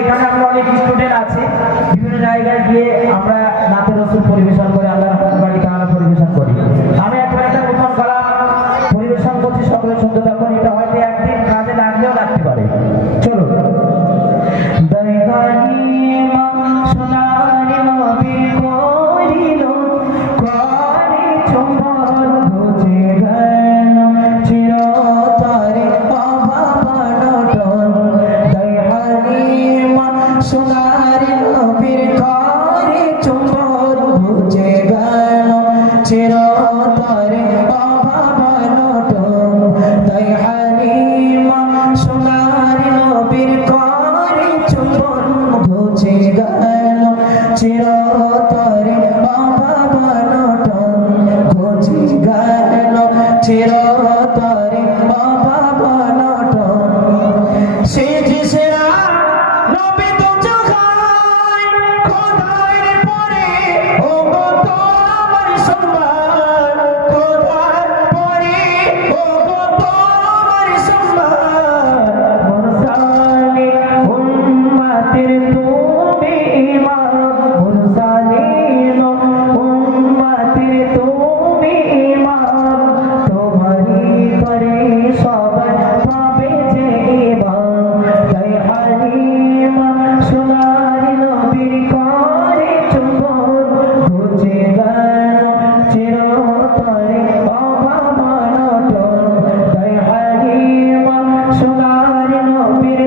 এখানে আমরা অনেক স্টুডেন্ট আছে। বিভিন্ন জায়গায় গিয়ে আমরা নাতে রসুল পরিবেশন করে, আমরা বাড়ি তাহলে পরিবেশন করি। আমি একবার একটা নতুন কলা পরিবেশন করছি সকলে সুন্দর তখন এটা হয়তো একদিন কাজে লাগলেও লাগতে পারে। চুম্বন বুঝে গেল, চিরতরে অভাবনট তাই হালিমা সোনার নবীর করে চুম্বন বুঝে গেল, চিরতরে অভাবনট বুঝে গেল, চির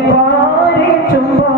பாரிச்சும் பா